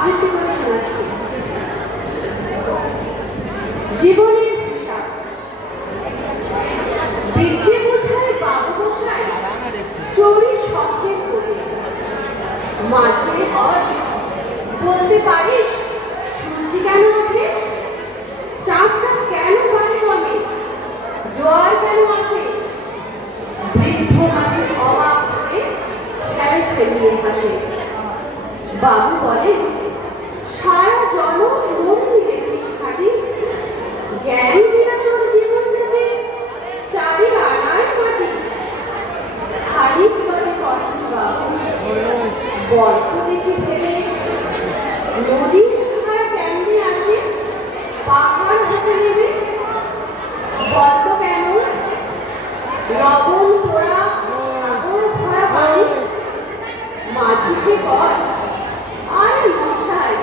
আবৃত্তি করে শোনাচ্ছি। জীবনের হিসাব বিদ্যে বোঝায় বাবু মশাই চোরি শখে করে মাঝে ঘর বলতে পারিস সূর্যি কেন ওঠে, চাঁদটা কেন বাড়ি কমে, জোয়ার কেন আসে, বৃদ্ধ মাঝে অবাক হয়ে খেল ফেলিয়ে হাসে। বাবু বলে সারা জনম মন দিয়ে খাটি, জ্ঞান বিনা তোর জীবন বেঁচে চারি আনায় মাটি। খানিক পরে কখন বাবু গল্প দেখে ভেবে নদীর ধারা কেমনি আসে, পাহাড় হাতে নেবে গল্প কেন লবণ পোড়া সাগর ভরা পানি। মাঝি সে কর আর মশাই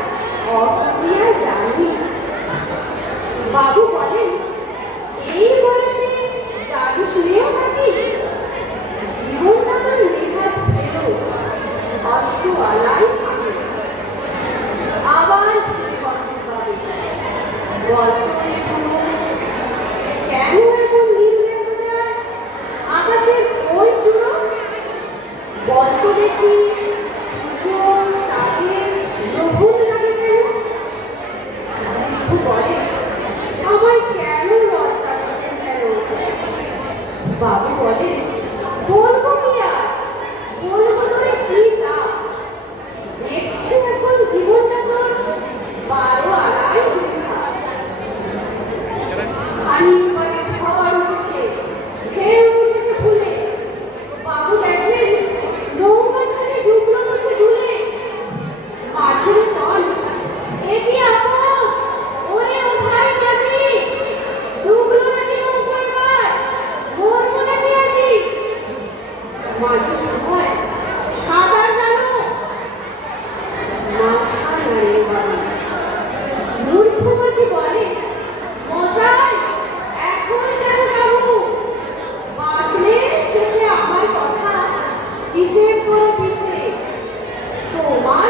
অপ্রিয়া জানি। বাবু বলেন এই বয়সে জাদু শুনেও থাকি, জীবনটা তোর লেখা ফেরো অষ্ট আলাই থাকে। আবার গল্প কেন এখন নীল দেখা যায় আকাশের ওই চূড়ো, গল্প দেখি তাদের লোভন লাগে কেন, বলে আমায় কেন লজ্জা করছেন কেন। বাবু বলে বলবো কি আর, বলবো তোরে কি তা, দেখছি এখন জীবনটা তোর 12 আড়াই বৃথা। খানিক পরে ঝড় উঠেছে, ঢেউ উঠেছে ফুলে, বাবু দেখেন নৌকা ধারে ডুবলো বসে ডুলে। মাঝির কল এটি আপন ওরে ও ভাই মাঝি, ডুবলো নাকি নৌকা এবার, মরবো নাকি আজি। মাঝি সময় সাঁতার জানো, মাথা নাড়ে বাবু। মূর্খ মাঝি বলে মশাই এখন কেন যাবো, বাঁচলে শেষে আমার কথা হিসেব করে পিছে তোমার